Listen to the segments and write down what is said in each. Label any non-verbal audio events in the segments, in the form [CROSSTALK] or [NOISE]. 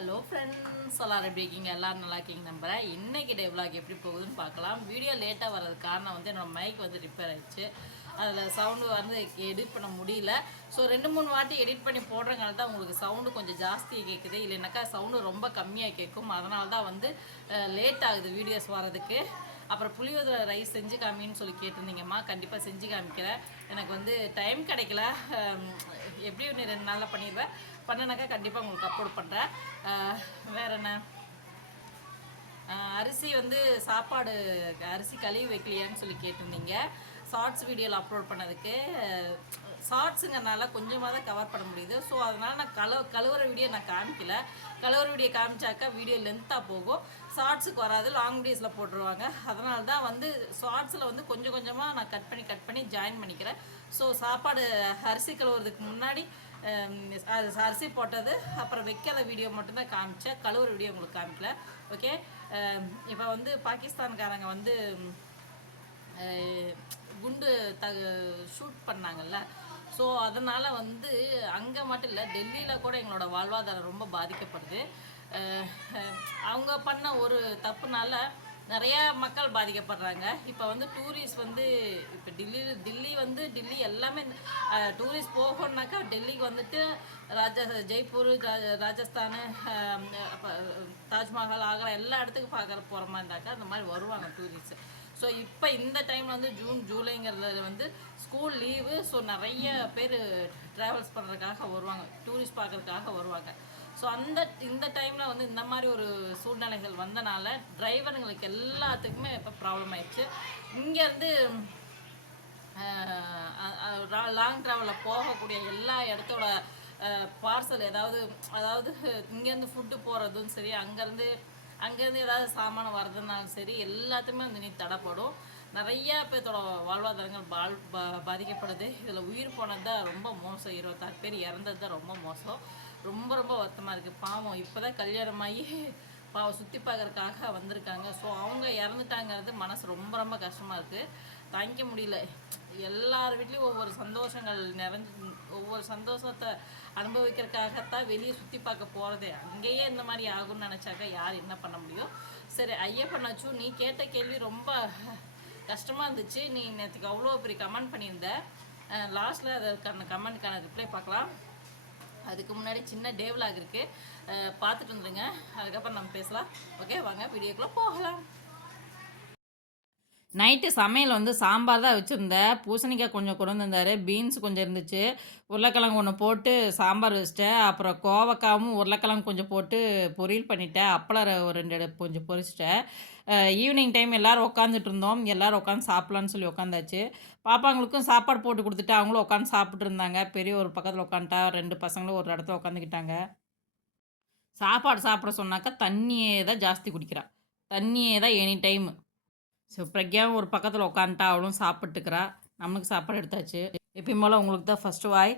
Hello friends எல்லாரும் எப்படி இருக்கீங்க? எல்லோரும் நல்லா இருக்கீங்க நம்புகிறேன் இன்றைக்கி டே vlog எப்படி போகுதுன்னு பார்க்கலாம். வீடியோ லேட்டாக வர்றது காரணம் வந்து என்னோடய மைக் வந்து ரிப்பேர் ஆயிடுச்சு. அதில் சவுண்டு வந்து எடிட் பண்ண முடியல. ஸோ ரெண்டு மூணு வாட்டி எடிட் பண்ணி போடுறதுனால தான் உங்களுக்கு சவுண்டு கொஞ்சம் ஜாஸ்தியாக கேட்குது இல்லைனாக்கா சவுண்டு ரொம்ப கம்மியாக கேட்கும் அதனால தான் வந்து லேட் ஆகுது வீடியோஸ் வர்றதுக்கு. அப்புறம் புளியோதரை ரைஸ் செஞ்சு காமின்னு சொல்லி கேட்டிருந்தீங்கம்மா. கண்டிப்பாக செஞ்சு காமிக்கிறேன். எனக்கு வந்து டைம் கிடைக்கல. எப்படி ஒன்று நீ ரெண்டு நாளில் பண்ணிடுவேன். பண்ணனாக்கா கண்டிப்பாக உங்களுக்கு அப்லோட் பண்ணுறேன் வேற என்ன? அரிசி வந்து சாப்பாடு அரிசி கழுவி வைக்கலையான்னு சொல்லி கேட்டிருந்தீங்க. ஷார்ட்ஸ் வீடியோவில் அப்லோட் பண்ணதுக்கு ஷார்ட்ஸுங்கிறனால கொஞ்சமாக தான் கவர் பண்ண முடியுது. ஸோ அதனால் நான் கழுவ கழுவுற வீடியோ நான் காமிக்கல. கழுவுற வீடியோ காமிச்சாக்கா வீடியோ லென்த்தாக போகும். ஷார்ட்ஸுக்கு வராது லாங் வீடியோஸில் போட்டுருவாங்க. அதனால தான் வந்து ஷார்ட்ஸில் வந்து கொஞ்சம் கொஞ்சமாக நான் கட் பண்ணி கட் பண்ணி ஜாயின் பண்ணிக்கிறேன். ஸோ சாப்பாடு அரிசி கழுவுறதுக்கு முன்னாடி அது அரிசி போட்டது அப்புறம் வைக்காத வீடியோ மட்டும்தான் காமிச்சேன். கழுவுற வீடியோ உங்களுக்கு காமிக்கல. ஓகே இப்போ வந்து பாகிஸ்தான்காரங்க வந்து குண்டு த ஷூட் பண்ணாங்கல்ல. ஸோ அதனால் வந்து அங்கே மட்டும் இல்லை டெல்லியில் கூட எங்களோட வாழ்வாதாரம் ரொம்ப பாதிக்கப்படுது. அவங்க பண்ண ஒரு தப்புனால நிறைய மக்கள் பாதிக்கப்படுறாங்க. இப்போ வந்து டூரிஸ்ட் வந்து இப்போ டில்லி தில்லி வந்து டில்லி எல்லாமே டூரிஸ்ட் போகணுன்னாக்கா டெல்லிக்கு வந்துட்டு ராஜா ஜெய்ப்பூர் ராஜஸ்தானு ராஜஸ்தான் தாஜ்மஹால் ஆக்ரா எல்லா இடத்துக்கும் பார்க்குற போகிற மாதிரி இருந்தாக்கா அந்த மாதிரி வருவாங்க டூரிஸ்ட் ஸோ இப்போ இந்த டைமில் வந்து ஜூன் ஜூலைங்கிறதுல வந்து ஸ்கூல் லீவு ஸோ நிறைய பேர் ட்ராவல்ஸ் பண்ணுறதுக்காக வருவாங்க டூரிஸ்ட் பார்க்குறதுக்காக வருவாங்க. ஸோ அந்த இந்த டைமில் வந்து இந்த மாதிரி ஒரு சூழ்நிலைகள் வந்தனால டிரைவருங்களுக்கு எல்லாத்துக்குமே இப்போ ப்ராப்ளம் ஆயிடுச்சு. இங்கேருந்து லாங் ட்ராவலில் போகக்கூடிய எல்லா இடத்தோட பார்சல் ஏதாவது அதாவது இங்கேருந்து ஃபுட்டு போகிறதும் சரி அங்கேருந்து அங்கேருந்து ஏதாவது சாமான் வர்றதுனாலும் சரி எல்லாத்துக்குமே வந்து நீ தடைப்படும். நிறையா பேர்த்தோட வாழ்வாதாரங்கள் பால் பா பாதிக்கப்படுது. இதில் உயிர் போனது தான் ரொம்ப மோசம். இருபத்தாறு பேர் இறந்தது தான் ரொம்ப மோசம். ரொம்ப ரொம்ப வருத்தமாக இருக்குது பாவம் இப்போ தான் கல்யாணமாகி பாவம் சுற்றி பார்க்குறக்காக வந்திருக்காங்க. ஸோ அவங்க இறந்துட்டாங்கிறது மனசு ரொம்ப ரொம்ப கஷ்டமாக இருக்குது தாங்கிக்க முடியல. எல்லார் வீட்லேயும் ஒவ்வொரு சந்தோஷங்கள் நிறைஞ்சு ஒவ்வொரு சந்தோஷத்தை அனுபவிக்கிறதுக்காகத்தான் வெளியே சுற்றி பார்க்க போகிறதே அங்கேயே இந்த மாதிரி ஆகும்னு நினச்சாக்கா யார் என்ன பண்ண முடியும்? சரி ஐயப்பண்ணாச்சும் நீ கேட்ட கேள்வி ரொம்ப கஷ்டமாக இருந்துச்சு. நீ நேற்றுக்கு அவ்வளோ பெரிய கமெண்ட் பண்ணியிருந்த. லாஸ்ட்டில் அதற்கான கமெண்ட்டுக்கான ரிப்ளை பார்க்கலாம். அதுக்கு முன்னாடி சின்ன டேவ்லாக் இருக்குது பார்த்துட்டு வந்துடுங்க அதுக்கப்புறம் நம்ம பேசலாம். ஓகே வாங்க வீடியோக்குள்ளே போகலாம். நைட்டு சமையல் வந்து சாம்பார் தான் வச்சுருந்தேன். பூசணிக்காய் கொஞ்சம் கொண்டு வந்திருந்தாரு. பீன்ஸ் கொஞ்சம் இருந்துச்சு. உருளைக்கிழங்கு ஒன்று போட்டு சாம்பார் வச்சிட்டேன். அப்புறம் கோவக்காவும் உருளைக்கிழங்கு கொஞ்சம் போட்டு பொரியல் பண்ணிட்டேன். அப்பளம் ஒரு ரெண்டு கொஞ்சம் பொரிச்சிட்டேன். ஈவினிங் டைம் எல்லோரும் உட்காந்துட்டு இருந்தோம் எல்லோரும் உட்காந்து சாப்பிட்லான்னு சொல்லி உட்காந்தாச்சு பாப்பாங்களுக்கும் சாப்பாடு போட்டு கொடுத்துட்டு அவங்களும் உட்காந்து சாப்பிட்டு இருந்தாங்க பெரிய ஒரு பக்கத்தில் உட்காந்துட்டா ரெண்டு பசங்களும் ஒரு இடத்துல உட்காந்துக்கிட்டாங்க சாப்பாடு சாப்பிட சொன்னாக்கா தண்ணியே தான் ஜாஸ்தி குடிக்கிறா. தண்ணியே தான் எனி டைம் ஸோ பிரக்யாவும் ஒரு பக்கத்தில் உட்காந்துட்டா அவளும் சாப்பிட்டுக்கிறா. நம்மளுக்கு சாப்பாடு எடுத்தாச்சு. எப்பயும் போல் உங்களுக்கு தான் ஃபஸ்ட்டு வாய்.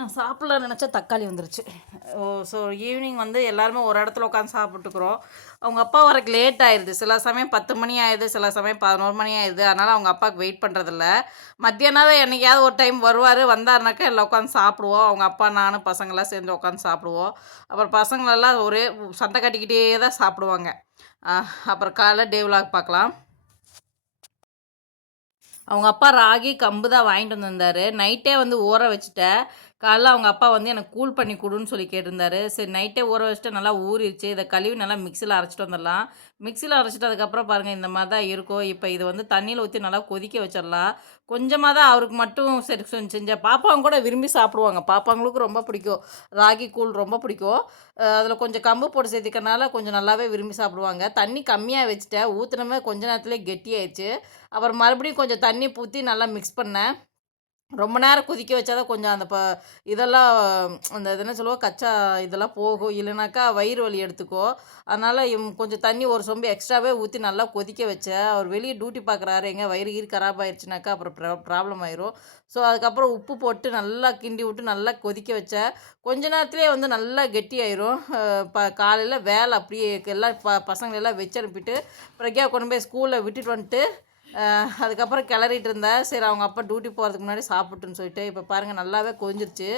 நான் சாப்பிடல நினச்சா தக்காளி வந்துருச்சு. ஓ ஸோ ஈவினிங் வந்து எல்லாருமே ஒரு இடத்துல உட்காந்து சாப்பிட்டுக்கிறோம். அவங்க அப்பா வரக்கு லேட் ஆயிடுது சில சமயம் பத்து மணி ஆயிடுது சில சமயம் பதினோரு மணி ஆயிடுது. அதனால் அவங்க அப்பாவுக்கு வெயிட் பண்ணுறதில்ல மத்தியானம் என்னைக்காவது ஒரு டைம் வருவார் வந்தாருனாக்கா எல்லாம் உட்காந்து சாப்பிடுவோம். அவங்க அப்பா நானும் பசங்களாம் சேர்ந்து உட்காந்து சாப்பிடுவோம். அப்புறம் பசங்களெல்லாம் ஒரே சண்டை கட்டிக்கிட்டே தான் சாப்பிடுவாங்க. அப்புறம் காலைல டே vlog பார்க்கலாம். அவங்க அப்பா ராகி கம்பு தான் வாங்கிட்டு வந்திருந்தாரு. நைட்டே வந்து ஊற வச்சுட்டேன். காலைல அவங்க அப்பா வந்து எனக்கு கூல் பண்ணி கொடுன்னு சொல்லி கேட்டிருந்தாரு. சரி நைட்டே ஊற வச்சுட்டு நல்லா ஊறிடுச்சு இதை கழுவி நல்லா மிக்சியில் அரைச்சிட்டு வந்துடலாம். மிக்சியில் அரைச்சிட்டு அதுக்கப்புறம் பாருங்கள் இந்த மாதிரி தான் இருக்கும். இப்போ இது வந்து தண்ணியில் ஊற்றி நல்லா கொதிக்க வச்சிடலாம். கொஞ்சமாக தான் அவருக்கு மட்டும் சரி செஞ்ச செஞ்சேன் பாப்பாங்க கூட விரும்பி சாப்பிடுவாங்க. பாப்பாங்களுக்கு ரொம்ப பிடிக்கும். ராகி கூழ் ரொம்ப பிடிக்கும். அதில் கொஞ்சம் கம்பு போட்டு சேர்த்துக்கனால கொஞ்சம் நல்லாவே விரும்பி சாப்பிடுவாங்க. தண்ணி கம்மியாக வச்சுட்டேன். ஊற்றுனமே கொஞ்ச நேரத்துலேயே கெட்டியாயிடுச்சு. அப்புறம் மறுபடியும் கொஞ்சம் தண்ணி ஊற்றி நல்லா மிக்ஸ் பண்ணேன். ரொம்ப நேரம் கொதிக்க வச்சாதான் கொஞ்சம் அந்த ப இதெல்லாம் அந்த இது என்ன சொல்லுவோம் கச்சா இதெல்லாம் போகும். இல்லைனாக்கா வயிறு வலி எடுத்துக்கோ அதனால் கொஞ்சம் தண்ணி ஒரு சொம்பு எக்ஸ்ட்ராவே ஊற்றி நல்லா கொதிக்க வச்சேன் அவர் வெளியே டியூட்டி பார்க்குறாரு எங்கே வயிறு கீறு கராப் ஆயிடுச்சுனாக்கா அப்புறம் ப்ரா ப்ராப்ளம் ஆயிரும். ஸோ அதுக்கப்புறம் உப்பு போட்டு நல்லா கிண்டி விட்டு நல்லா கொதிக்க வச்சேன் கொஞ்ச நேரத்துலேயே வந்து நல்லா கெட்டி ஆயிரும். ப காலையில் வேலை அப்படியே எல்லாம் ப பசங்களை எல்லாம் வச்சு அனுப்பிட்டு பிரக்யா கொண்டு போய் ஸ்கூலில் விட்டுட்டு வந்துட்டு அதுக்கப்புறம் கிளறிட்டு இருந்தேன் சரி அவங்க அப்பா டியூட்டி போகிறதுக்கு முன்னாடி சாப்பிட்டுன்னு சொல்லிட்டு இப்போ பாருங்கள் நல்லாவே கொஞ்சிருச்சு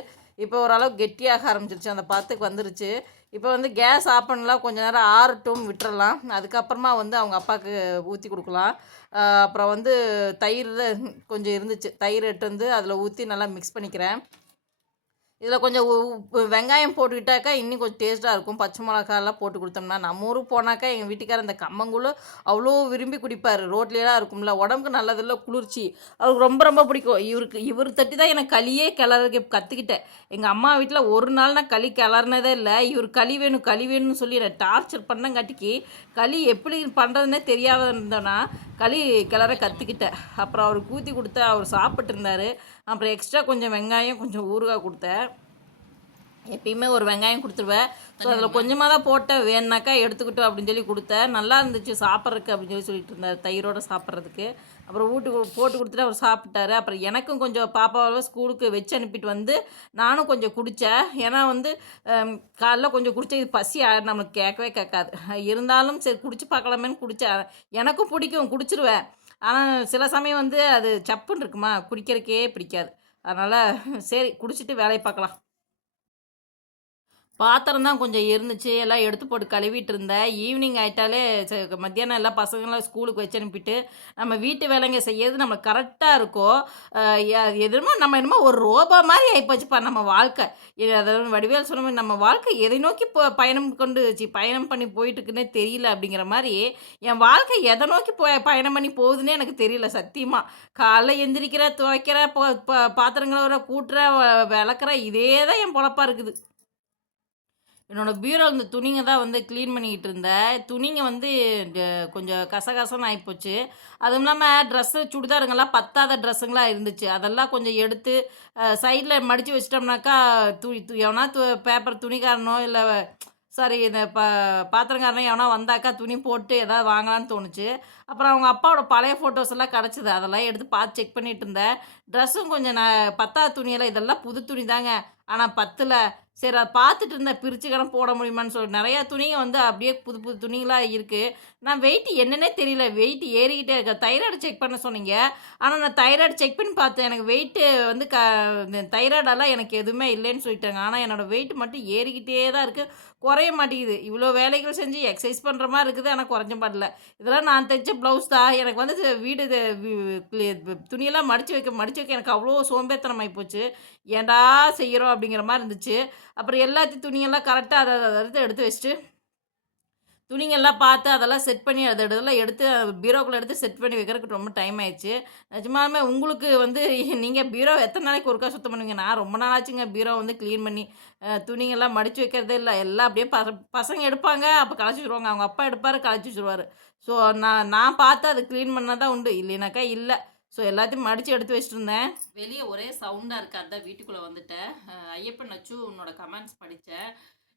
இப்போ ஓரளவு கெட்டியாக ஆரம்பிச்சிருச்சு அந்த பத்துக்கு வந்துருச்சு. இப்போ வந்து கேஸ் ஆஃப் பண்ணலாம் கொஞ்ச நேரம் ஆறட்டும் விட்டுறலாம். அதுக்கப்புறமா வந்து அவங்க அப்பாவுக்கு ஊற்றி கொடுக்கலாம். அப்புறம் வந்து தயிர் தான் கொஞ்சம் இருந்துச்சு. தயிர் எட்டு வந்து அதில் ஊற்றி நல்லா மிக்ஸ் பண்ணிக்கிறேன். இதில் கொஞ்சம் வெங்காயம் போட்டுக்கிட்டாக்கா இன்னும் கொஞ்சம் டேஸ்ட்டாக இருக்கும். பச்சை மிளகாலாம் போட்டு கொடுத்தோம்னா நம்ம ஊருக்கு போனாக்கா எங்கள் வீட்டுக்காரர் அந்த கம்மங்கூழ் அவ்வளோ விரும்பி குடிப்பார். ரோட்லேலாம் இருக்கும்ல உடம்புக்கு நல்லதில்ல குளிர்ச்சி. அவருக்கு ரொம்ப ரொம்ப பிடிக்கும். இவருக்கு இவர் தட்டி தான் எனக்கு களியே கிளறதுக்கு கற்றுக்கிட்டேன் எங்கள் அம்மா வீட்டில் ஒரு நாள் நான் களி கிளறினதே இல்லை. இவர் களி வேணும் களி வேணும்னு சொல்லி என்னை டார்ச்சர் பண்ணங்காட்டிக்கு களி எப்படி பண்ணுறதுனே தெரியாத இருந்தோன்னா களி கிளற கற்றுக்கிட்டேன் அப்புறம் அவருக்கு ஊற்றி கொடுத்தா அவர் சாப்பிட்டு இருந்தார் அப்புறம் எக்ஸ்ட்ரா கொஞ்சம் வெங்காயம் கொஞ்சம் ஊறுகாய் கொடுத்தேன். எப்பயுமே ஒரு வெங்காயம் கொடுத்துருவேன். ஸோ அதில் கொஞ்சமாக தான் போட்டேன். வேணுனாக்கா எடுத்துக்கிட்டோம் அப்படின்னு சொல்லி கொடுத்தேன். நல்லா இருந்துச்சு சாப்பிட்றதுக்கு அப்படின்னு சொல்லி சொல்லிட்டு இருந்தார் தயிரோட சாப்பிட்றதுக்கு. அப்புறம் வீட்டு போட்டு கொடுத்துட்டு அவர் சாப்பிட்டாரு. அப்புறம் எனக்கும் கொஞ்சம் பாப்பாவை ஸ்கூலுக்கு வச்சு அனுப்பிட்டு வந்து நானும் கொஞ்சம் குடித்தேன் ஏன்னா வந்து காலைல கொஞ்சம் குடிச்ச இது பசி நம்மளுக்கு கேட்கவே கேட்காது. இருந்தாலும் சரி குடிச்சு பார்க்கலாமேன்னு குடித்தேன் எனக்கும் பிடிக்கும் குடிச்சிருவேன். ஆனால் சில சமயம் வந்து அது சப்புன்னு இருக்குமா? குடிக்கிறக்கே பிடிக்காது. அதனால் சரி குடிச்சிட்டு வேலையை பார்க்கலாம் பாத்திரம் தான் கொஞ்சம் இருந்துச்சு. எல்லாம் எடுத்து போட்டு கழுவிட்டு இருந்தேன். ஈவினிங் ஆயிட்டாலே மத்தியானம் எல்லாம் பசங்களாம் ஸ்கூலுக்கு வச்சு அனுப்பிட்டு நம்ம வீட்டு வேலைங்க செய்யறது நம்ம கரெக்டாக இருக்கும் எதுமோ நம்ம என்னமோ ஒரு ரோபா மாதிரி ஆகிப்போச்சுப்பா நம்ம வாழ்க்கை. அதாவது வடிவேல் சொன்ன நம்ம வாழ்க்கை எதை நோக்கி இப்போ பயணம் கொண்டு பயணம் பண்ணி போயிட்டுருக்குன்னே தெரியல அப்படிங்கிற மாதிரி என் வாழ்க்கை எதை நோக்கி போய் பயணம் பண்ணி போகுதுன்னே எனக்கு தெரியல சத்தியமாக காலைல எந்திரிக்கிற துவைக்கிற பா- பாத்திரங்களை கூட்டுற வ- விளக்குற இதே தான் என் பொழப்பா இருக்குது. என்னோட பீரோ இந்த துணிங்க தான் வந்து க்ளீன் பண்ணிக்கிட்டு இருந்தேன். துணிங்க வந்து கொஞ்சம் கசகசன்னு ஆகிப்போச்சு அதுவும் இல்லாமல் ட்ரெஸ்ஸு சுடிதாருங்கெல்லாம் பத்தாத ட்ரெஸ்ஸுங்களாம் இருந்துச்சு. அதெல்லாம் கொஞ்சம் எடுத்து சைடில் மடித்து வச்சிட்டோம்னாக்கா துணி து எவனா து பேப்பர் துணிக்காரனோ இல்லை சாரி இந்த ப பாத்திரக்காரனோ எவனா வந்தாக்கா துணி போட்டு எதாவது வாங்கலான்னு தோணுச்சு. அப்புறம் அவங்க அப்பாவோட பழைய ஃபோட்டோஸ் எல்லாம் கிடச்சிது. அதெல்லாம் எடுத்து பார்த்து செக் பண்ணிட்டு இருந்தேன். ட்ரெஸ்ஸும் கொஞ்சம் நான் பத்தாத துணியெல்லாம் இதெல்லாம் புது துணி தாங்க. ஆனால் பத்தில் சரி அதை பார்த்துட்டு இருந்தேன் பிரித்து கடன் போட முடியுமான்னு சொல்லி நிறையா துணிங்க வந்து அப்படியே புது புது துணிகளாக இருக்குது நான் வெயிட் என்னன்னே தெரியல. வெயிட் ஏறிக்கிட்டே இருக்கேன் தைராய்டு செக் பண்ண சொன்னீங்க. ஆனால் நான் தைராய்டு செக் பண்ணி பார்த்தேன். எனக்கு வெயிட்டு வந்து க இந்த தைராய்டெல்லாம் எனக்கு எதுவுமே இல்லைன்னு சொல்லிட்டாங்க. ஆனால் என்னோடய வெயிட் மட்டும் ஏறிக்கிட்டே தான் இருக்குது குறைய மாட்டேங்குது. இவ்வளோ வேலைகள் செஞ்சு எக்ஸசைஸ் பண்ணுற மாதிரி இருக்குது ஆனால் குறைஞ்ச மாட்டல இதெல்லாம் நான் தைச்ச ப்ளவுஸ் தான். எனக்கு வந்து வீடு துணியெல்லாம் மடித்து வைக்க மடித்து வைக்க எனக்கு அவ்வளோ சோம்பேத்தனமாகி போச்சு. ஏன்டா செய்கிறோம் அப்படிங்கிற மாதிரி இருந்துச்சு. அப்புறம் எல்லாத்தையும் துணியெல்லாம் கரெக்டாக அதை அதை எடுத்து வச்சுட்டு துணிங்கெல்லாம் பார்த்து அதெல்லாம் செட் பண்ணி அதை இதெல்லாம் எடுத்து பீரோக்குள்ளே எடுத்து செட் பண்ணி வைக்கிறதுக்கு ரொம்ப டைம் ஆயிடுச்சு. நிஜமாலுமே உங்களுக்கு வந்து நீங்கள் பீரோ எத்தனை நாளைக்கு ஒருக்கா சுத்தம் பண்ணுவீங்க? நான் ரொம்ப நாள் ஆச்சுங்க பீரோ வந்து க்ளீன் பண்ணி துணிங்கெல்லாம் மடித்து வைக்கிறதே இல்லை. எல்லாம் அப்படியே பச பசங்க எடுப்பாங்க அப்போ களைச்சி வச்சுருவாங்க அவங்க அப்பா எடுப்பார் களைச்சி விடுவார் ஸோ நான் நான் பார்த்து அதை க்ளீன் பண்ணால் தான் உண்டு. இல்லைனாக்கா இல்லை. ஸோ எல்லாத்தையும் மடித்து எடுத்து வச்சுட்டு இருந்தேன் வெளியே ஒரே சவுண்டாக இருக்காது தான் வீட்டுக்குள்ளே வந்துட்டேன். ஐயப்பன் நச்சு உன்னோட கமெண்ட்ஸ் படித்தேன்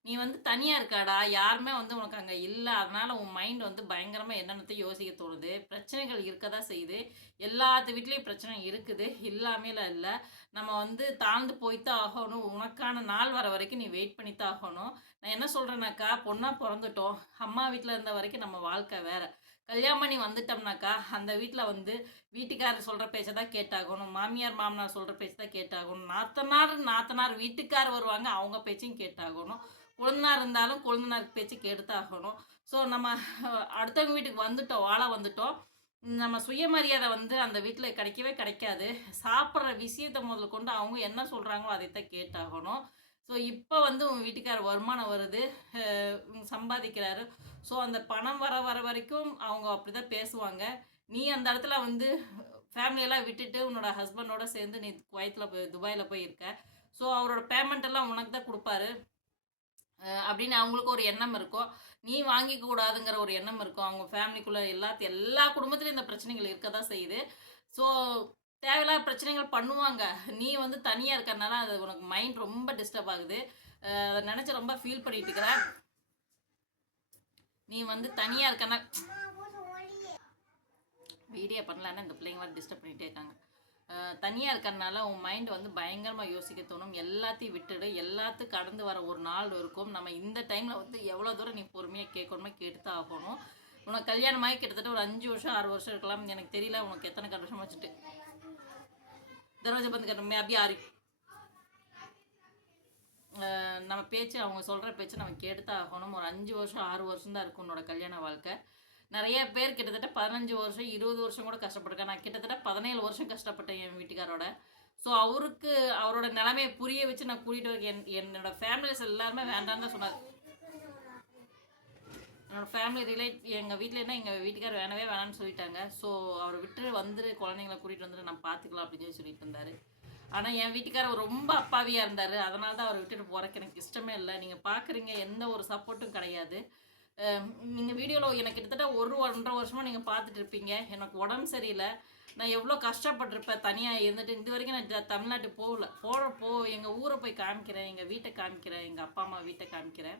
நீ வந்து தனியாக இருக்காடா? யாருமே வந்து உனக்கு அங்கே இல்லை. அதனால உன் மைண்ட் வந்து பயங்கரமாக என்னென்னத்தை யோசிக்க தோணுது. பிரச்சனைகள் இருக்க தான் செய்யுது. எல்லாத்து வீட்லேயும் பிரச்சனை இருக்குது. இல்லாமல இல்லை. நம்ம வந்து தாழ்ந்து போய்த்தான் ஆகணும். உனக்கான நாள் வர வரைக்கும் நீ வெயிட் பண்ணித்தான் ஆகணும். நான் என்ன சொல்கிறேன்னாக்கா பொண்ணாக பிறந்துட்டோம். அம்மா வீட்டில் இருந்த வரைக்கும் நம்ம வாழ்க்கை வேறு. கல்யாணம் பண்ணி வந்துட்டோம்னாக்கா அந்த வீட்டில் வந்து வீட்டுக்காரர் சொல்கிற பேச்சை தான் கேட்டாகணும். மாமியார் மாமனார் சொல்கிற பேச்சு தான் கேட்டாகணும். நாத்தனார் நாத்தனார் வீட்டுக்கார் வருவாங்க. அவங்க பேச்சையும் கேட்டாகணும். கொழுந்தனார் இருந்தாலும் கொழுந்தனார் பேச்சு கேட்டுத்தாகணும் ஸோ நம்ம அடுத்தவங்க வீட்டுக்கு வந்துட்டோம் வாழ வந்துட்டோம். நம்ம சுயமரியாதை வந்து அந்த வீட்டில் கிடைக்கவே கிடைக்காது. சாப்பிட்ற விஷயத்தை முதல்ல கொண்டு அவங்க என்ன சொல்கிறாங்களோ அதைத்தான் கேட்டாகணும். ஸோ இப்போ வந்து உங்கள் வீட்டுக்கார வருமானம் வருது சம்பாதிக்கிறாரு. ஸோ அந்த பணம் வர வர வரைக்கும் அவங்க அப்படி தான் பேசுவாங்க. நீ அந்த இடத்துல வந்து ஃபேமிலியெல்லாம் விட்டுட்டு உன்னோட ஹஸ்பண்டோட சேர்ந்து நீ குவைத்தில் போய் துபாயில் போய் இருக்க. ஸோ அவரோட பேமெண்ட் எல்லாம் உனக்கு தான் கொடுப்பாரு. அப்படின்னு அவங்களுக்கு ஒரு எண்ணம் இருக்கும் நீ வாங்கிக்க கூடாதுங்கிற ஒரு எண்ணம் இருக்கும் அவங்க ஃபேமிலிக்குள்ளே எல்லாத்து எல்லா குடும்பத்துலையும் இந்த பிரச்சனைகள் இருக்க தான் செய்யுது. ஸோ தேவையில்லாத பிரச்சனைகள் பண்ணுவாங்க. நீ வந்து தனியாக இருக்கறனால அது உனக்கு மைண்ட் ரொம்ப டிஸ்டர்ப் ஆகுது. அதை நினச்சி ரொம்ப ஃபீல் பண்ணிட்டு இருக்கிற. நீ வந்து தனியாக இருக்கனா வீடியோ பண்ணலான்னு இந்த பிள்ளைங்க வந்து டிஸ்டர்ப் பண்ணிகிட்டே இருக்காங்க. தனியாக இருக்கறனால உன் மைண்ட் வந்து பயங்கரமாக யோசிக்க தோணும். எல்லாத்தையும் விட்டுடு. எல்லாத்தையும் கடந்து வர ஒரு நாள் இருக்கும். நம்ம இந்த டைமில் வந்து எவ்வளோ தூரம் நீ பொறுமையாக கேட்கணுமோ கேட்டு தான் ஆகணும். உனக்கு கல்யாணமாகி கிட்டத்தட்ட ஒரு அஞ்சு வருஷம் ஆறு வருஷம் இருக்கலாம். எனக்கு தெரியல உனக்கு எத்தனை கட்ட வருஷம் வச்சுட்டு தர்வாஜா பந்து கட்டணுமே அப்படியே ஆறி நம்ம பேச்சு அவங்க சொல்கிற பேச்சு நம்ம கேட்டு தான் ஆகணும். ஒரு அஞ்சு வருஷம் ஆறு வருஷம் தான் இருக்கும் உன்னோட கல்யாண வாழ்க்கை. நிறைய பேர் கிட்டத்தட்ட பதினஞ்சு வருஷம் இருபது வருஷம் கூட கஷ்டப்பட்டிருக்கேன். நான் கிட்டத்தட்ட பதினேழு வருஷம் கஷ்டப்பட்டேன் என் வீட்டுக்காரோட. ஸோ அவருக்கு அவரோட நிலைமையை புரிய வச்சு நான் கூட்டிகிட்டு வரேன் என் என்னோட ஃபேமிலிஸ் எல்லாருமே வேண்டாம்னு தான் சொன்னார். என்னோட ஃபேமிலி ரிலேட் எங்கள் வீட்டில் என்ன எங்கள் வீட்டுக்கார் வேணவே வேணாம்னு சொல்லிட்டாங்க. ஸோ அவரை விட்டு வந்துரு குழந்தைங்கள கூட்டிகிட்டு வந்துட்டு நான் பார்த்துக்கலாம் அப்படின்னு சொல்லி சொல்லிட்டு இருந்தார். ஆனால் என் வீட்டுக்காரர் ரொம்ப அப்பாவியாக இருந்தார். அதனால தான் அவரை விட்டுட்டு போகிறக்கு எனக்கு இஷ்டமே இல்லை. நீங்கள் பார்க்குறீங்க எந்த ஒரு சப்போர்ட்டும் கிடையாது. நீங்கள் வீடியோவில் எனக்கு கிட்டத்தட்ட ஒரு ஒன்றரை வருஷமாக நீங்கள் பார்த்துட்டு இருப்பீங்க. எனக்கு உடம்பு சரியில்லை. நான் எவ்வளோ கஷ்டப்பட்டிருப்பேன் தனியாக இருந்துட்டு. இது வரைக்கும் நான் த- தமிழ்நாட்டுக்கு போகல. போகிறப்போ எங்கள் ஊரை போய் காமிக்கிறேன். எங்கள் வீட்டை காமிக்கிறேன். எங்கள் அப்பா அம்மா வீட்டை காமிக்கிறேன்.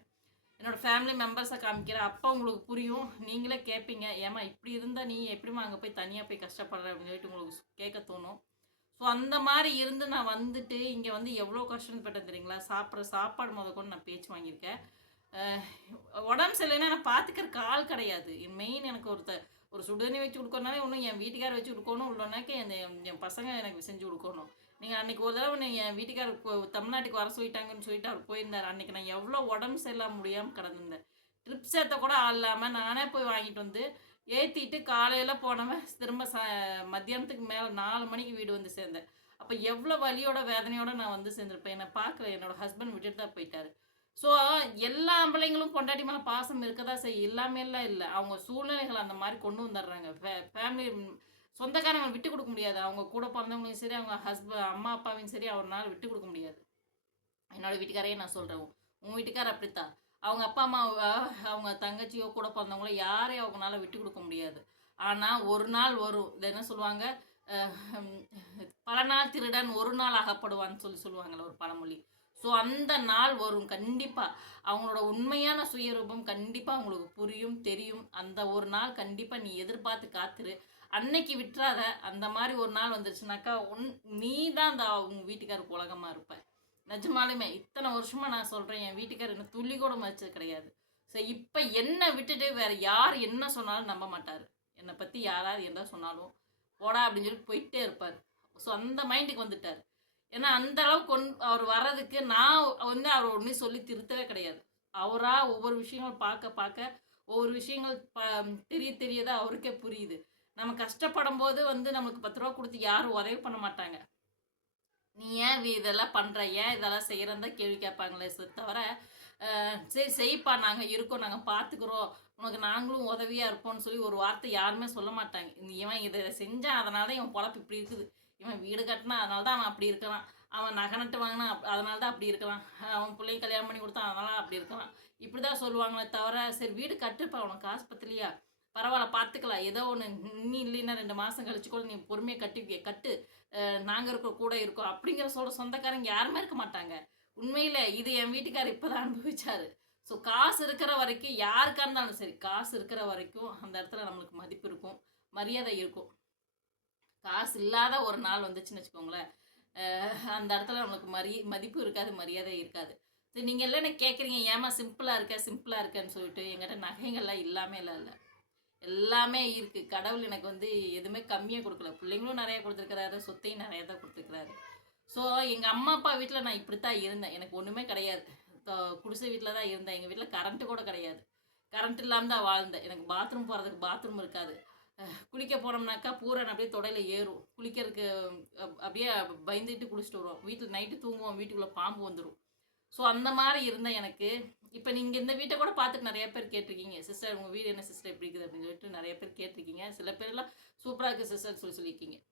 என்னோட ஃபேமிலி மெம்பர்ஸை காமிக்கிறேன். அப்போ உங்களுக்கு புரியும். நீங்களே கேட்பீங்க ஏமா இப்படி இருந்தால் நீ எப்படிம்மா அங்கே போய் தனியாக போய் கஷ்டப்படுற அப்படின்னு சொல்லிட்டு உங்களுக்கு கேட்க தோணும். ஸோ அந்த மாதிரி இருந்து நான் வந்துட்டு இங்கே வந்து எவ்வளோ கஷ்டப்பட்டேன் தெரியுங்களா? சாப்பிட்ற சாப்பாடு முத கொண்டு நான் பேச்சு வாங்கியிருக்கேன். உடம்பு சரியில்லைன்னா நான் பார்த்துக்கிறக்கு ஆள் கிடையாது. மெயின் எனக்கு ஒருத்த ஒரு சுடுதண்ணி வச்சு கொடுக்கணுனாலே ஒன்றும் என் வீட்டுக்கார வச்சு கொடுக்கணும். இல்லைனாக்க என் என் பசங்க எனக்கு செஞ்சு கொடுக்கணும். நீங்கள் அன்றைக்கி ஒரு தடவை நீங்கள் என் வீட்டுக்காரர் தமிழ்நாட்டுக்கு வர சொல்லிட்டாங்கன்னு சொல்லிட்டு அவர் போயிருந்தார். அன்றைக்கி நான் எவ்வளோ உடம்பு சரியில்லாம முடியாமல் கிடந்திருந்தேன். ட்ரிப் சேர்த்த கூட ஆள் இல்லாமல் நானே போய் வாங்கிட்டு வந்து ஏற்றிட்டு காலையில் போனவன் திரும்ப ச மத்தியானத்துக்கு மேலே நாலு மணிக்கு வீடு வந்து சேர்ந்தேன். அப்போ எவ்வளோ வலியோட வேதனையோட நான் வந்து சேர்ந்துருப்பேன். என்னை பார்க்கல. என்னோட ஹஸ்பண்ட் விட்டுட்டு தான் போயிட்டாரு. ஸோ எல்லா ஆம்பளைங்களும் பொண்டாட்டி மேலே பாசம் இருக்க தான் செய்யும் எல்லாமே எல்லாம் இல்லை. அவங்க சூழ்நிலைகள் அந்த மாதிரி கொண்டு வந்துடுறாங்க. ஃபேமிலி சொந்தக்காரங்க விட்டு கொடுக்க முடியாது. அவங்க கூட பிறந்தவங்களையும் சரி அவங்க ஹஸ்பண்ட் அம்மா அப்பாவையும் சரி அவரால் விட்டு கொடுக்க முடியாது. என்னோட வீட்டுக்காரையே நான் சொல்கிறேன் உன் வீட்டுக்கார் அப்படித்தான் அவங்க அப்பா அம்மா அவங்க தங்கச்சியோ கூட பிறந்தவங்களோ யாரையும் அவங்களால விட்டு கொடுக்க முடியாது. ஆனால் ஒரு நாள் வரும். இது என்ன சொல்லுவாங்க? பல நாள் திருடன் ஒரு நாள் அகப்படுவான்னு சொல்லி சொல்லுவாங்கள்ல ஒரு பழமொழி. ஸோ அந்த நாள் வரும். கண்டிப்பாக அவங்களோட உண்மையான சுயரூபம் கண்டிப்பாக அவங்களுக்கு புரியும் தெரியும். அந்த ஒரு நாள் கண்டிப்பாக நீ எதிர்பார்த்து காத்துரு. அன்னைக்கு விட்டுறாத. அந்த மாதிரி ஒரு நாள் வந்துருச்சுனாக்கா உன் நீ தான் அந்த உங்க வீட்டுக்காருக்கு உலகமாக இருப்ப. நிஜமாலுமே இத்தனை வருஷமாக நான் சொல்கிறேன் என் வீட்டுக்காரர் என்ன துள்ளி கூட மதிச்சது கிடையாது. ஸோ இப்போ என்ன விட்டுட்டு வேற யார் என்ன சொன்னாலும் நம்ப மாட்டார். என்னை பற்றி யாராவது என்ன சொன்னாலும் போடா அப்படின்னு சொல்லி போயிட்டே இருப்பார். ஸோ அந்த மைண்டுக்கு வந்துட்டார். ஏன்னா அந்த அளவுக்கு கொண் அவர் வர்றதுக்கு நான் வந்து அவர் ஒன்றும் சொல்லி திருத்தவே கிடையாது. அவராக ஒவ்வொரு விஷயங்கள் பார்க்க பார்க்க ஒவ்வொரு விஷயங்கள் ப தெரிய தெரியதா அவருக்கே புரியுது. நம்ம கஷ்டப்படும் போது வந்து நம்மளுக்கு பத்து ரூபா கொடுத்து யாரும் உதவி பண்ண மாட்டாங்க. நீ ஏன் இதெல்லாம் பண்ணுற ஏன் இதெல்லாம் செய்கிறதா கேள்வி கேட்பாங்களே தவிர சரி செய்ப்பா. நாங்கள் இருக்கோம். நாங்கள் பார்த்துக்குறோம். உனக்கு நாங்களும் உதவியாக இருப்போம்னு சொல்லி ஒரு வார்த்தை யாருமே சொல்ல மாட்டாங்க. இந்த இவன் இதை செஞ்சான். அதனால இவன் பொழப்பு இப்படி இருக்குது. இவன் வீடு கட்டினா அதனால தான் அவன் அப்படி இருக்கிறான் அவன் நகை நட்டு வாங்கினா அப் அதனால தான் அப்படி இருக்கிறான் அவன் பிள்ளைங்க கல்யாணம் பண்ணி கொடுத்தான் அதனால அப்படி இருக்கிறான் இப்படி தான் சொல்லுவாங்களே தவிர சரி வீடு கட்டுப்பா உனக்கு காசு பத்தலையா பரவாயில்ல பார்த்துக்கலாம் ஏதோ ஒன்று நீ இல்லைன்னா ரெண்டு மாதம் கழிச்சு கூட நீ பொறுமையாக கட்டி கட்டு. நாங்கள் இருக்க கூட இருக்கோம். அப்படிங்கிற சொல்ல சொந்தக்காரங்க யாருமே இருக்க மாட்டாங்க. உண்மையில் இது என் வீட்டுக்கார் இப்போ தான் அனுபவிச்சாரு. ஸோ காசு இருக்கிற வரைக்கும் யாருக்காக இருந்தாலும் சரி காசு இருக்கிற வரைக்கும் அந்த இடத்துல நம்மளுக்கு மதிப்பு இருக்கும் மரியாதை இருக்கும். காசு இல்லாத ஒரு நாள் வந்துச்சுன்னு வச்சுக்கோங்களேன். அந்த இடத்துல நம்மளுக்கு மரி மதிப்பு இருக்காது மரியாதை இருக்காது. சரி நீங்கள் எல்லாம் என்ன கேட்குறீங்க ஏமா சிம்பிளாக இருக்க சிம்பிளாக இருக்கேன்னு சொல்லிட்டு எங்கிட்ட நகைங்கள்லாம் இல்லாமே இல்லை இல்லை. எல்லாமே இருக்குது கடவுள் எனக்கு வந்து எதுவுமே கம்மியாக கொடுக்கல. பிள்ளைங்களும் நிறைய கொடுத்துருக்கிறாரு சொத்தையும் நிறையா தான் கொடுத்துருக்குறாரு. ஸோ எங்கள் அம்மா அப்பா வீட்டில் நான் இப்படி தான் இருந்தேன். எனக்கு ஒன்றுமே கிடையாது. குடிசை வீட்டில் தான் இருந்தேன். எங்கள் வீட்டில் கரண்ட்டு கூட கிடையாது. கரண்ட் இல்லாமல் தான் வாழ்ந்தேன். எனக்கு பாத்ரூம் போகிறதுக்கு பாத்ரூம் இருக்காது. குளிக்க போனோம்னாக்கா பூரன் அப்படியே தொடையில ஏறும். குளிக்கிறதுக்கு அப்- அப்படியே பயந்துட்டு குளிச்சுட்டு வருவோம். வீட்டில் நைட்டு தூங்குவோம் வீட்டுக்குள்ளே பாம்பு வந்துடும் ஸோ அந்த மாதிரி இருந்தேன் எனக்கு. இப்போ நீங்கள் இந்த வீட்டை கூட பார்த்துட்டு நிறைய பேர் கேட்டிருக்கீங்க. சிஸ்டர் உங்கள் வீடு என்ன சிஸ்டர் எப்படி இருக்குது அப்படின்னு சொல்லிட்டு நிறைய பேர் கேட்டிருக்கீங்க. சில பேர்லாம் சூப்பராக இருக்குது சிஸ்டர் சொல்லி சொல்லியிருக்கீங்க.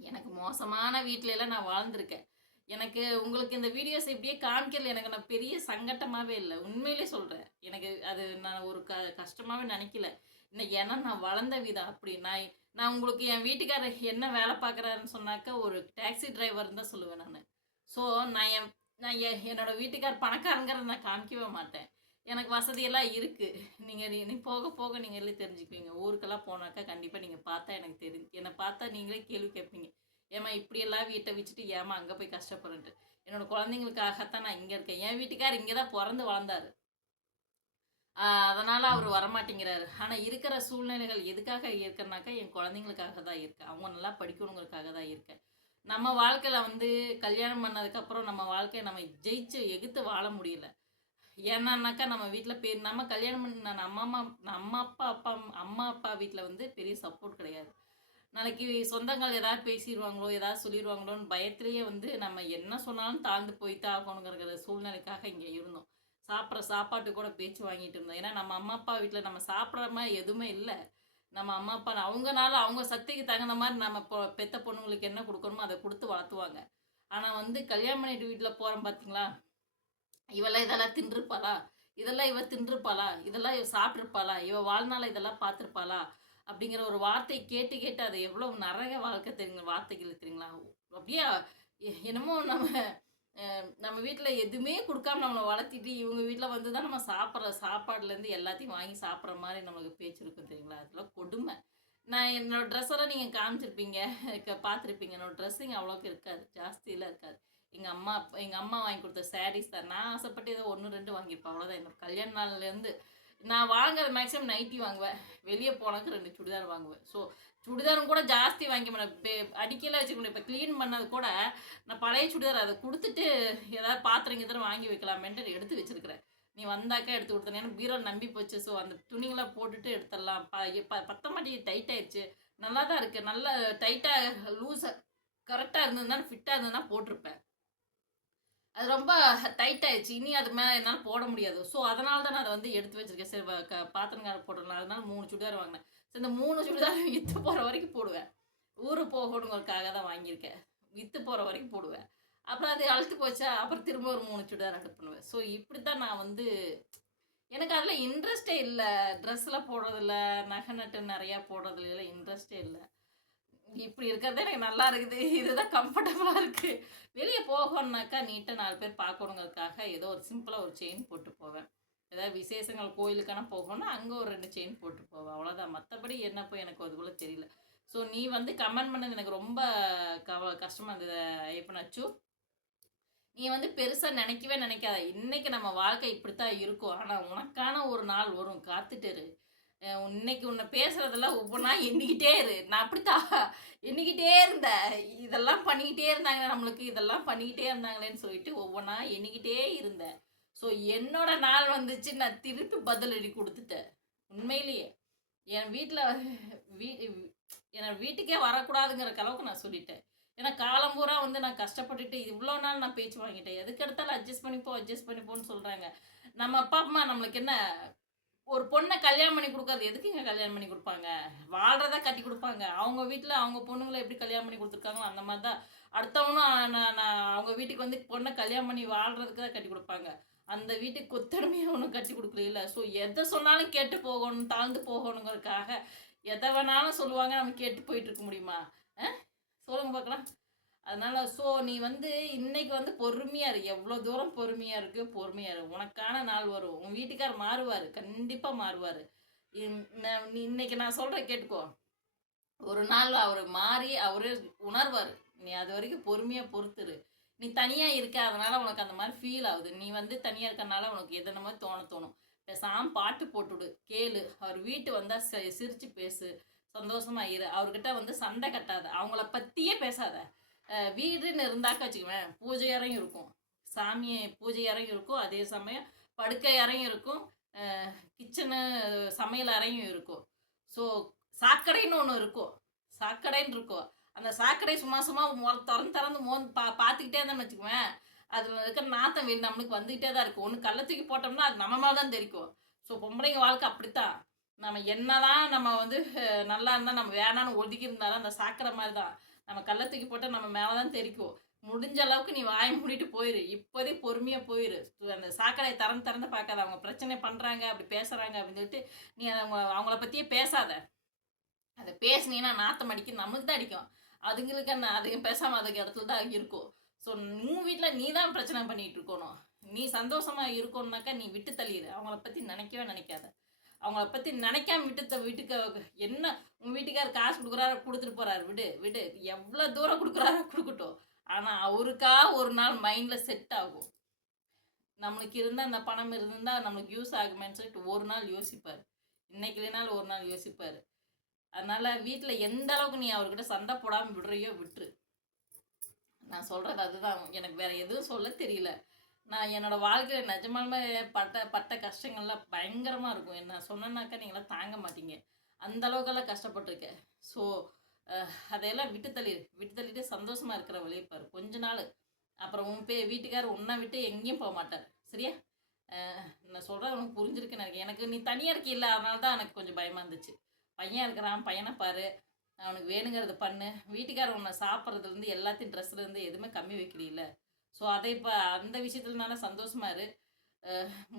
எனக்கு மோசமான வீட்டிலலாம் எல்லாம் நான் வாழ்ந்திருக்கேன். எனக்கு உங்களுக்கு இந்த வீடியோஸ் இப்படியே காமிக்கல. எனக்கு நான் பெரிய சங்கட்டமாகவே இல்லை. உண்மையிலே சொல்கிறேன் எனக்கு அது நான் ஒரு க கஷ்டமாகவே நினைக்கல. இன்னைக்கு ஏன்னா நான் வளர்ந்த விதம் அப்படி நான் நான் உங்களுக்கு என் வீட்டுக்காரர் என்ன வேலை பார்க்குறாருன்னு சொன்னாக்கா ஒரு டாக்ஸி டிரைவர் தான் சொல்லுவேன் நான். ஸோ நான் என் நான் என் என்னோட வீட்டுக்கார் பணக்காரங்கிறத நான் காமிக்கவே மாட்டேன். எனக்கு வசதியெல்லாம் இருக்குது நீங்கள் நீ போக போக நீங்கள் எல்லாம் தெரிஞ்சுக்குவீங்க. ஊருக்கெல்லாம் போனாக்கா கண்டிப்பாக நீங்கள் பார்த்தா எனக்கு தெரியும் என்னை பார்த்தா நீங்களே கேள்வி கேட்பீங்க. ஏம்மா இப்படியெல்லாம் வீட்டை வச்சுட்டு ஏமா அங்கே போய் கஷ்டப்படுறேன்ட்டு என்னோடய குழந்தைங்களுக்காகத்தான் நான் இங்கே இருக்கேன். என் வீட்டுக்கார் இங்கே தான் பிறந்து வளர்ந்தாரு. அதனால் அவர் வரமாட்டேங்கிறாரு. ஆனால் இருக்கிற சூழ்நிலைகள் எதுக்காக இருக்கேன்னாக்கா என் குழந்தைங்களுக்காக தான் இருக்கேன் அவங்க நல்லா படிக்கணுங்கிறதுக்காக தான் இருக்கேன் நம்ம வாழ்க்கையில் வந்து கல்யாணம் பண்ணதுக்கப்புறம் நம்ம வாழ்க்கையை நம்ம ஜெயிச்சு எகுத்து வாழ முடியல. ஏன்னாக்கா நம்ம வீட்டில் பெரிய நம்ம கல்யாணம் பண்ண நம்ம அம்மா நம்ம அப்பா அப்பா அம்மா அப்பா வீட்டில் வந்து பெரிய சப்போர்ட் கிடையாது. நாளைக்கு சொந்தங்கள் ஏதாவது பேசிடுவாங்களோ ஏதாவது சொல்லிடுவாங்களோன்னு பயத்திலேயே வந்து நம்ம என்ன சொன்னாலும் தாழ்ந்து போய்த்தா ஆகணுங்கிற சூழ்நிலைக்காக இங்கே இருந்தோம். சாப்பிட்ற சாப்பாட்டு கூட பேச்சு வாங்கிட்டு இருந்தோம். ஏன்னா நம்ம அம்மா அப்பா வீட்டில் நம்ம சாப்பிட்ற மாதிரி எதுவுமே இல்லை. நம்ம அம்மா அப்பா அவங்கனால அவங்க சக்திக்கு தகுந்த மாதிரி நம்ம இப்போ பெத்த பொண்ணுங்களுக்கு என்ன கொடுக்கணுமோ அதை கொடுத்து வளர்த்துவாங்க. ஆனால் வந்து கல்யாணம் பண்ணிட்டு வீட்டில் போகிறோம் பார்த்தீங்களா இவெல்லாம் இதெல்லாம் தின்றுப்பாளா? இதெல்லாம் இவ தின்றுப்பாளா? இதெல்லாம் இவ சாப்பிட்ருப்பாளா இவ வாழ்நாள் இதெல்லாம் பார்த்துருப்பாளா? அப்படிங்கிற ஒரு வார்த்தை கேட்டு கேட்டு அதை எவ்வளோ நரக வாழ்க்கை தெரியுங்க வார்த்தைகள் தெரியுங்களா? அப்படியே எ- என்னமோ நம்ம நம்ம வீட்டில் எதுவுமே கொடுக்காம நம்மளை வளர்த்திட்டு இவங்க வீட்டில் வந்து தான் நம்ம சாப்பிட்ற சாப்பாடுலேருந்து எல்லாத்தையும் வாங்கி சாப்பிட்ற மாதிரி நமக்கு பேச்சு இருக்கும் தெரியுங்களா? அதெல்லாம் கொடுமை. நான் என்னோடய ட்ரெஸ்ஸெல்லாம் நீங்கள் காமிச்சிருப்பீங்க. பார்த்துருப்பீங்க. என்னோட ட்ரெஸ்ஸிங் அவ்வளோக்கு இருக்காது. ஜாஸ்தியெல்லாம் இருக்காது. எங்கள் அம்மா எங்கள் அம்மா வாங்கி கொடுத்த சாரீஸ் தான். நான் ஆசைப்பட்டு ஏதோ ஒன்று ரெண்டு வாங்கியிருப்பேன். அவ்வளோதான் என்னோட கல்யாண நாள்லேருந்து நான் வாங்குறது மேக்ஸிமம் நைட்டி வாங்குவேன். வெளியே போனாக்கு ரெண்டு சுடிதார் வாங்குவேன். ஸோ சுடிதாரும் கூட ஜாஸ்தி வாங்கி மாட்டேன். அடிக்கலாம் வச்சுக்க இப்போ க்ளீன் பண்ணது கூட நான் பழைய சுடிதார் அதை கொடுத்துட்டு ஏதாவது பாத்திரம் கீத்திரம் வாங்கி வைக்கலாமேன்ட்டு எடுத்து வச்சிருக்கிறேன். நீ வந்தாக்கா எடுத்து கொடுத்தேன் ஏன்னா பீரோ நம்பி போச்சு. ஸோ அந்த துணிங்களாம் போட்டுட்டு எடுத்துடலாம். ப ப பத்த மாட்டி டைட் ஆயிடுச்சு. நல்லா தான் இருக்குது நல்லா டைட்டாக லூஸாக கரெக்டாக இருந்ததுன்னா ஃபிட்டாக இருந்ததுன்னா போட்டிருப்பேன். அது ரொம்ப டைட் ஆயிடுச்சு. இனி அது மேலே என்னால் போட முடியாது. ஸோ அதனால தான் நான் அதை வந்து எடுத்து வச்சிருக்கேன். சரி க பாத்திரங்கார போட்டுடலாம். அதனால மூணு சுடிதார் வாங்கினேன். சரி இந்த மூணு சுடிதார் [LAUGHS] விற்று போகிற வரைக்கும் போடுவேன். ஊருக்கு போகணுங்கிறதுக்காக தான் வாங்கியிருக்கேன். விற்று போகிற வரைக்கும் போடுவேன். அப்புறம் அது அழுத்து போச்சா? அப்புறம் திரும்ப ஒரு மூணு சுடிதார் ஆர்டர் பண்ணுவேன். ஸோ இப்படி தான் நான் வந்து எனக்கு அதில் இன்ட்ரெஸ்டே இல்லை. ட்ரெஸ்ஸில் போடுறதில்ல. நகை நட்டு நிறையா போடுறதுல இன்ட்ரெஸ்டே இல்லை. இப்படி இருக்கிறதே எனக்கு நல்லா இருக்குது. இதுதான் கம்ஃபர்டபுளாக இருக்குது வெளியே போகணுன்னாக்கா நீட்டாக நாலு பேர் பார்க்கணுங்கிறதுக்காக ஏதோ ஒரு சிம்பிளாக ஒரு செயின் போட்டு போவேன். ஏதாவது விசேஷங்கள் கோயிலுக்கான போகணும்னா அங்கே ஒரு ரெண்டு செயின் போட்டு போவேன். அவ்வளோதான் மற்றபடி என்ன போய் எனக்கு அது போல் தெரியல. ஸோ நீ வந்து கமெண்ட் பண்ணது எனக்கு ரொம்ப கவ கஷ்டமாக இருந்தது ஐப்பனாச்சு நீ வந்து பெருசாக நினைக்கவே நினைக்காத. இன்றைக்கி நம்ம வாழ்க்கை இப்படித்தான் இருக்கும். ஆனால் உனக்கான ஒரு நாள் வரும். காத்துட்டு இன்னைக்கு உன்னை பேசுறதெல்லாம் ஒவ்வொன்றா எண்ணிக்கிட்டே இரு. நான் அப்படித்தான் எண்ணிக்கிட்டே இருந்தேன். இதெல்லாம் பண்ணிக்கிட்டே இருந்தாங்க நம்மளுக்கு இதெல்லாம் பண்ணிக்கிட்டே இருந்தாங்களேன்னு சொல்லிட்டு ஒவ்வொன்றா எண்ணிக்கிட்டே இருந்தேன். ஸோ என்னோட நாள் வந்துச்சு. நான் திருப்பி பதிலடி கொடுத்துட்டேன். உண்மையிலேயே. என் வீட்டில் வீ என் வீட்டுக்கே வரக்கூடாதுங்கிற அளவுக்கு நான் சொல்லிட்டேன். ஏன்னா காலம் பூரா வந்து நான் கஷ்டப்பட்டுட்டு இவ்வளோ நாள் நான் பேச்சு வாங்கிட்டேன். எதுக்கு எடுத்தாலும் அட்ஜஸ்ட் பண்ணிப்போம் அட்ஜஸ்ட் பண்ணிப்போன்னு சொல்கிறாங்க நம்ம அப்பா அம்மா நம்மளுக்கு என்ன ஒரு பொண்ணை கல்யாணம் பண்ணி கொடுக்கறது எதுக்குங்க கல்யாணம் பண்ணி கொடுப்பாங்க? வாழ்றதா கட்டி கொடுப்பாங்க. அவங்க வீட்டில் அவங்க பொண்ணுங்களை எப்படி கல்யாணம் பண்ணி கொடுத்துருக்காங்களோ அந்த மாதிரி தான் அடுத்தவனும் நான் நான் அவங்க வீட்டுக்கு வந்து பொண்ணை கல்யாணம் பண்ணி வாழ்றதுக்கு தான் கட்டி கொடுப்பாங்க. அந்த வீட்டுக்கு கொத்தடிமையாக ஒன்றும் கட்டி கொடுக்கல ஸோ எதை சொன்னாலும் கேட்டு போகணும் தாழ்ந்து போகணுங்கிறதுக்காக எதை வேணாலும் சொல்லுவாங்க. நம்ம கேட்டு போயிட்டு இருக்க முடியுமா? ஆ? சொல்லுங்க பார்க்கலாம். அதனால ஸோ நீ வந்து இன்னைக்கு வந்து பொறுமையா இரு. எவ்வளோ தூரம் பொறுமையா இருக்கு பொறுமையா இரு. உனக்கான நாள் வரும். உன் வீட்டுக்கார் மாறுவார். கண்டிப்பாக மாறுவார். இன்னைக்கு நான் சொல்கிறேன் கேட்டுக்கோ. ஒரு நாள் அவர் மாறி அவரு உணர்வார். நீ அது வரைக்கும் பொறுமையாக பொறுத்துரு. நீ தனியாக இருக்க அதனால உனக்கு அந்த மாதிரி ஃபீல் ஆகுது. நீ வந்து தனியாக இருக்கறனால உனக்கு எதன மாதிரி தோண தோணும். பேசாம பாட்டு போட்டுவிடு. கேளு. அவர் வீட்டு வந்தால் சிரிச்சு பேசு. சந்தோஷமா இரு. அவர்கிட்ட வந்து சண்டை கட்டாத. அவங்கள பற்றியே பேசாத. வீடுன்னு இருந்தாக்க வச்சுக்குவேன் பூஜை அறையும் இருக்கும். சாமி பூஜை அறையும் இருக்கும். அதே சமயம் படுக்கை அறையும் இருக்கும். கிச்சனு சமையல் அறையும் இருக்கும். ஸோ சாக்கடைன்னு ஒன்று இருக்கும். சாக்கடைன்னு இருக்கும். அந்த சாக்கடை சும்மா சும்மா மொ- திறந்து திறந்து மோந்து பா பார்த்துக்கிட்டே தான் வச்சுக்குவேன் அதில் இருக்கிற நாத்தம் வீடு நம்மளுக்கு வந்துக்கிட்டே தான் இருக்கும். ஒன்று கள்ள தூக்கி போட்டோம்னா அது நம்ம மேலே தான் தெரிக்கும். ஸோ பொம்பளைங்க வாழ்க்கை அப்படித்தான். நம்ம என்னதான் நம்ம வந்து நல்லா இருந்தால் நம்ம வேணான்னு ஒதுக்கி இருந்தாலும் அந்த சாக்கடை மாதிரி தான். நம்ம கல்லை தூக்கி போட்டால் நம்ம மேலே தான் தெரிக்கும். முடிஞ்ச அளவுக்கு நீ வாயை மூடிட்டு போயிரு. இப்போதே பொறுமையாக போயிரு. அந்த சாக்கடையை திறந்து திறந்து பார்க்காத. அவங்க பிரச்சனை பண்ணுறாங்க அப்படி பேசுகிறாங்க அப்படின்னு சொல்லிட்டு நீ அவங்க அவங்கள பற்றியே பேசாத. அதை பேசுனீங்கன்னா நாத்தம் அடிக்கும். நம்மளுக்கு தான் அடிக்கும். அதுங்களுக்கு என்ன? அதையும் பேசாமல் அதுக்கு இடத்துல தான் இருக்கும். ஸோ உன் வீட்டில் நீ தான் பிரச்சனை பண்ணிகிட்டு இருக்கணும். நீ சந்தோஷமாக இருக்கணும்னாக்கா நீ விட்டு தள்ளிடு அவங்கள பற்றி நினைக்கவே நினைக்காத. அவங்கள பற்றி நினைக்காம விட்டு த- வீட்டுக்கு என்ன உங்கள் வீட்டுக்கார் காசு கொடுக்குறாரு கொடுத்துட்டு போறாரு. விடு விடு. எவ்வளோ தூரம் கொடுக்குறாரோ கொடுக்கட்டும். ஆனால் அவருக்கா ஒரு நாள் மைண்டில் செட் ஆகும். நம்மளுக்கு இருந்தால் அந்த பணம் இருந்தால் நம்மளுக்கு யூஸ் ஆகுமேன்னு சொல்லிட்டு ஒரு நாள் யோசிப்பார். இன்னைக்கு இல்லைனாலும் ஒரு நாள் யோசிப்பார். அதனால் வீட்டில் எந்த அளவுக்கு நீ அவர்கிட்ட சண்டை போடாமல் விடுறியோ விட்டுரு. நான் சொல்கிறது அதுதான். எனக்கு வேறு எதுவும் சொல்ல தெரியல. நான் என்னோட வாழ்க்கையில் நிஜமாலுமே பட்ட பட்ட கஷ்டங்கள்லாம் பயங்கரமாக இருக்கும். என்ன சொன்னேன்னாக்கா நீங்களாம் தாங்க மாட்டீங்க. அந்த அளவுக்கெல்லாம் கஷ்டப்பட்டிருக்கேன் ஸோ அதையெல்லாம் விட்டு தள்ளி விட்டு தள்ளிட்டு சந்தோஷமாக இருக்கிற வழியை பாரு. கொஞ்ச நாள். அப்புறம் உன் பே வீட்டுக்காரர் உன்னை விட்டு எங்கேயும் போக மாட்டார். சரியா? நான் சொல்கிறேன் உனக்கு புரிஞ்சிருக்குன்னு எனக்கு எனக்கு நீ தனியாக இருக்கில்ல அதனால தான் எனக்கு கொஞ்சம் பயமாக இருந்துச்சு. பையன் இருக்கிறான் பையனை பாரு. அவனுக்கு வேணுங்கிறத பண்ணு. வீட்டுக்காரர் உன்னை சாப்பிட்றதுலேருந்து எல்லாத்தையும் ட்ரெஸ்லேருந்து எதுவுமே கம்மி வைக்கிறீல்ல ஸோ அதை இப்போ அந்த விஷயத்துலனால சந்தோஷமா இரு.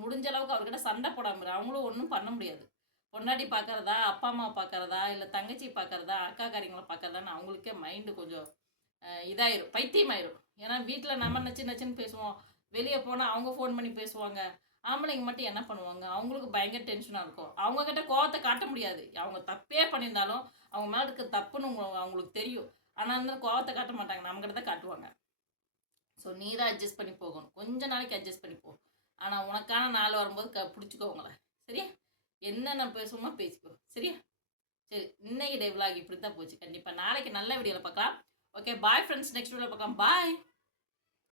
முடிஞ்ச அளவுக்கு அவர்கிட்ட சண்டை போடாமல் அவங்களும் ஒன்றும் பண்ண முடியாது. பொண்டாட்டி பார்க்குறதா அப்பா அம்மா பார்க்குறதா இல்லை தங்கச்சி பார்க்குறதா அக்கா காரியங்களை பார்க்கறதான்னு அவங்களுக்கே மைண்டு கொஞ்சம் இதாயிரும். பைத்தியமாயிரும். ஏன்னா வீட்டில் நம்ம நச்சு நச்சுன்னு பேசுவோம். வெளியே போனால் அவங்க ஃபோன் பண்ணி பேசுவாங்க. ஆம்பளைங்க மட்டும் என்ன பண்ணுவாங்க? அவங்களுக்கு பயங்கர டென்ஷனாக இருக்கும். அவங்கக்கிட்ட கோவத்தை காட்ட முடியாது. அவங்க தப்பே பண்ணியிருந்தாலும் அவங்க மேலே இருக்க தப்புன்னு அவங்களுக்கு தெரியும். ஆனால் இருந்தாலும் கோவத்தை காட்ட மாட்டாங்க. நம்மக்கிட்ட தான் காட்டுவாங்க. ஸோ நீ தான் அட்ஜஸ்ட் பண்ணி போகணும். கொஞ்ச நாளைக்கு அட்ஜஸ்ட் பண்ணி போ. ஆனால் உனக்கான நாள் வரும்போது க பிடிச்சிக்கோ உங்களை. சரியா? என்னென்ன பேசுவோமோ பேசிக்கோ. சரியா? சரி இன்னைக்கு டே விலாக் இப்படி தான் போச்சு. கண்டிப்பாக நாளைக்கு நல்ல வீடியோவில் பார்க்கலாம். ஓகே பாய் ஃப்ரெண்ட்ஸ் நெக்ஸ்ட் வீடியோவில் பார்க்கலாம். பாய்